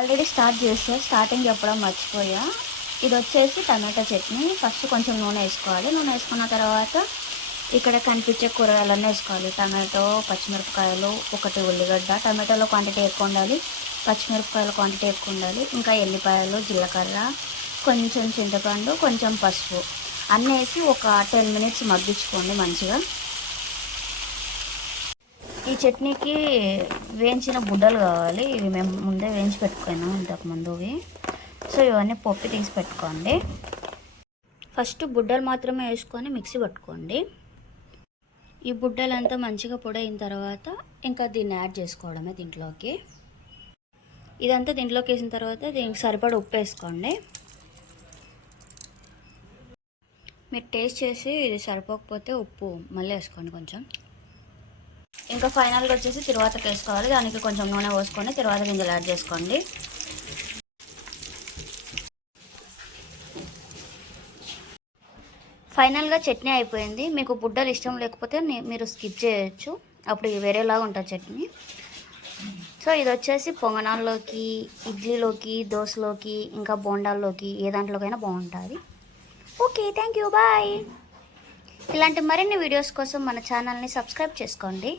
Already start చేసా starting చెప్పడం మర్చిపోయా. ఇది వచ్చేసి టమాటా చట్నీ. ఫస్ట్ కొంచెం నూనె వేసుకోవాలి. నూనె వేసుకున్న తర్వాత ఇక్కడ కనిపించే కూరగాయలన్నీ వేసుకోవాలి. టమాటో పచ్చిమిరపకాయలు ఒకటి ఉల్లిగడ్డ. టమాటోలో క్వాంటిటీ ఎక్కువ ఉండాలి. పచ్చిమిరపకాయల క్వాంటిటీ ఎక్కువ ఉండాలి. ఇంకా ఎల్లిపాయలు జీలకర్ర కొంచెం చింతపండు కొంచెం పసుపు. అన్నీ వేసి ఒక టెన్ మినిట్స్ మగ్గించుకోండి మంచిగా. ఈ చట్నీకి వేయించిన బుడ్డలు కావాలి. ఇవి మేము ముందే వేయించి పెట్టుకున్నాం ఇంతకు ముందువి సో ఇవన్నీ పప్పు తీసి పెట్టుకోండి. ఫస్ట్ బుడ్డలు మాత్రమే వేసుకొని మిక్సీ పట్టుకోండి. ఈ బుడ్డలంతా మంచిగా పొడైన తర్వాత ఇంకా దీన్ని యాడ్ చేసుకోవడమే దీంట్లోకి. ఇదంతా దీంట్లోకి వేసిన తర్వాత దీనికి సరిపడ ఉప్పు వేసుకోండి. మీరు టేస్ట్ చేసి ఇది సరిపోకపోతే ఉప్పు మళ్ళీ వేసుకోండి కొంచెం. ఇంకా ఫైనల్గా వచ్చేసి తిరువాతకి వేసుకోవాలి. దానికి కొంచెం నూనె పోసుకొని తిరువాత గింజలు యాడ్ చేసుకోండి. ఫైనల్గా చట్నీ అయిపోయింది. మీకు బుడ్డలు ఇష్టం లేకపోతే మీరు స్కిప్ చేయొచ్చు. అప్పుడు వేరేలాగా ఉంటుంది చట్నీ. సో ఇది వచ్చేసి పొంగనాల్లోకి ఇడ్లీలోకి దోశలోకి ఇంకా బోండాల్లోకి ఏ దాంట్లోకైనా బాగుంటుంది. Okay thank you. బాయ్. ఇలాంటి మరిన్ని వీడియోస్ కోసం మన ఛానల్ని సబ్స్క్రైబ్ చేసుకోండి.